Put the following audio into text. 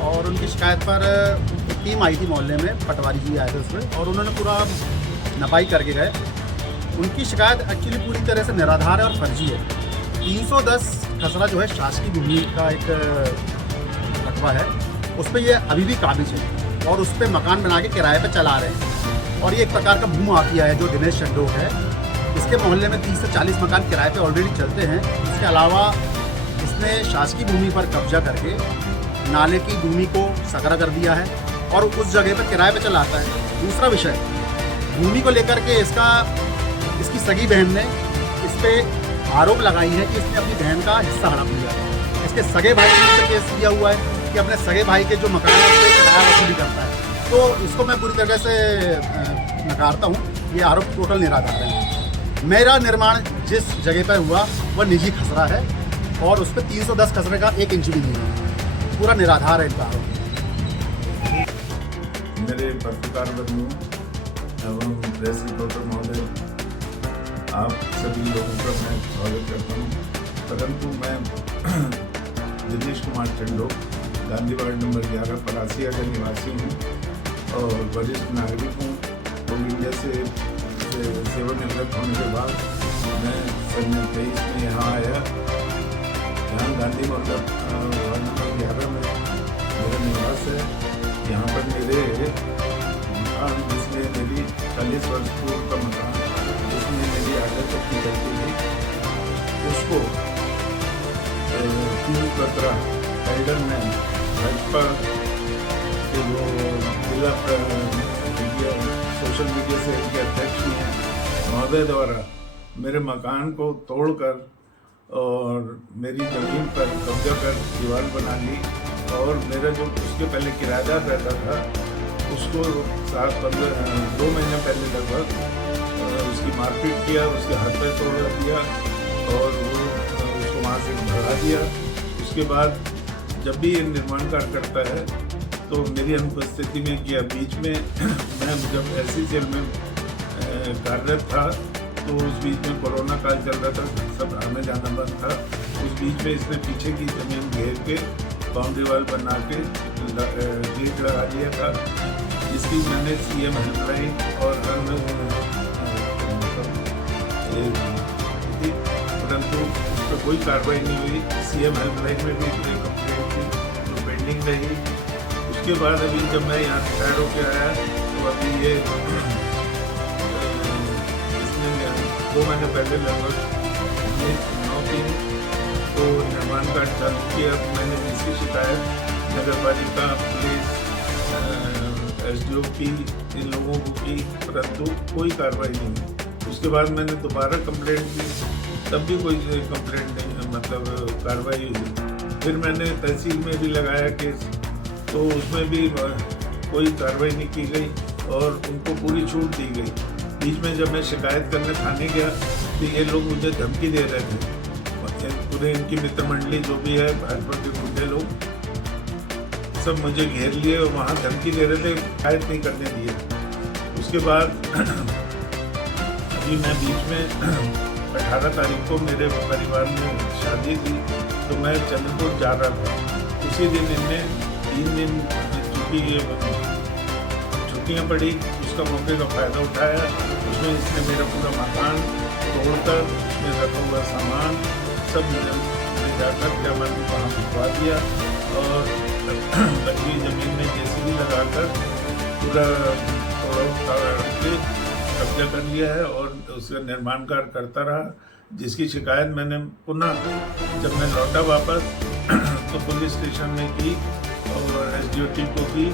और उनकी शिकायत पर टीम आई थी मोहल्ले में, पटवारी जी आए थे उसमें, और उन्होंने पूरा नपाई करके गए। उनकी शिकायत एक्चुअली पूरी तरह से निराधार है और फर्जी है। 310 खसरा जो है शासकीय भूमि का एक रकबा है, उस पर ये अभी भी काबिज है और उस पर मकान बना के किराए पर चला रहे हैं। और ये एक प्रकार का भू माफिया है जो दिनेश चंडोक है। इसके मोहल्ले में 30 से 40 मकान किराए पे ऑलरेडी चलते हैं। इसके अलावा इसने शासकीय भूमि पर कब्जा करके नाले की भूमि को सकरा कर दिया है और उस जगह पर किराए पे चलाता है। दूसरा विषय, भूमि को लेकर के इसकी सगी बहन ने इस पर आरोप लगाई है कि इसने अपनी बहन का हिस्सा हड़प लिया है। इसके सगे भाई ने इस पर केस किया हुआ है कि अपने सगे भाई के जो मकान है उस पर किराया वसूली करता है। तो इसको मैं पूरी तरह से नकारता हूँ। ये आरोप टोटल निराधार है। मेरा निर्माण जिस जगह पर हुआ वह निजी खसरा है और उस पर 310 खसरे का 1 इंच भी नहीं है। पूरा निराधार है इनका आरोप। मेरे पत्रकार बंधु एवं प्रेस रिपोर्टर महोदय, आप सभी लोगों का मैं स्वागत करता हूँ। परंतु मैं दिनेश कुमार चंडोक, गांधी वार्ड नंबर 11 परासिया का निवासी हूँ और वरिष्ठ नागरिक हूँ। कोल इंडिया से सेवानिवृत्त होने के बाद मैं सन 23 में यहाँ आया। यहाँ गांधी वार्ड नंबर 11 में मेरा निवास है। यहाँ पर मेरे मकान, जिसमें मेरी 40 वर्ष पूर्व का मकान, जिसमें मेरी आदत की गलती थी, उसको पीयू कतरा एल्डरमैन भाजपा के वो जिला सोशल मीडिया से इनके अध्यक्ष हैं महोदय द्वारा मेरे मकान को तोड़कर और मेरी ज़मीन पर कब्जा कर दीवार बना ली और मेरा जो उसके पहले किराएदार रहता था उसको 2 महीने पहले लगभग उसकी मारपीट किया, उसके हाथ पैर तोड़ दिया और वो उसको वहाँ से भगा दिया। उसके बाद जब भी ये निर्माण कार्य करता है तो मेरी अनुपस्थिति में किया। बीच में मैं जब ऐसी जेल में कार्यरत था तो उस बीच में कोरोना काल चल रहा था, सब आने जाना बंद था। उस बीच में इसने पीछे की ज़मीन घेर के बाउंड्री वाल बना के गेट लगा दिया था, जिसकी मैंने CM हेल्पलाइन और परंतु उस पर कोई कार्रवाई नहीं हुई। CM हेल्पलाइन में भी कंप्लेंट थी जो पेंडिंग रही। उसके बाद अभी जब मैं यहाँ रिटायर होकर आया तो अभी ये इसने 2 महीने पहले लगभग 9 दिन तो निर्माण कार्य चालू किया। मैंने इसकी शिकायत नगर पालिका, पुलिस, SDO की, इन लोगों को की, परंतु कोई कार्रवाई नहीं हुई। उसके बाद मैंने दोबारा कंप्लेंट की, तब भी कोई कंप्लेंट नहीं, मतलब कार्रवाई हुई। फिर मैंने तहसील में भी लगाया केस, तो उसमें भी कोई कार्रवाई नहीं की गई और उनको पूरी छूट दी गई। बीच में जब मैं शिकायत करने थाने गया तो ये लोग मुझे धमकी दे रहे थे। पूरे इनकी मित्र मंडली जो भी है, भाजपा के गुंडे लोग सब मुझे घेर लिए और वहाँ धमकी दे रहे थे, शिकायत नहीं करने दिए। उसके बाद अभी मैं बीच में 18 तारीख को मेरे परिवार में शादी थी तो मैं चंद्रपुर जा रहा था। उसी दिन इनने 3 दिन चूँकि ये छुट्टियाँ पड़ी, उसका मौके का फ़ायदा उठाया। उसमें इसने मेरा पूरा मकान तोड़कर उसमें रखा हुआ सामान सब ले जाकर क्या मैं वहाँ भिजवा दिया और बची ज़मीन में JCB लगाकर पूरा तोड़ के कब्जा कर लिया है और उसका निर्माण कार्य करता रहा, जिसकी शिकायत मैंने पुनः जब मैं लौटा वापस तो पुलिस स्टेशन में की और SDO टीम को की।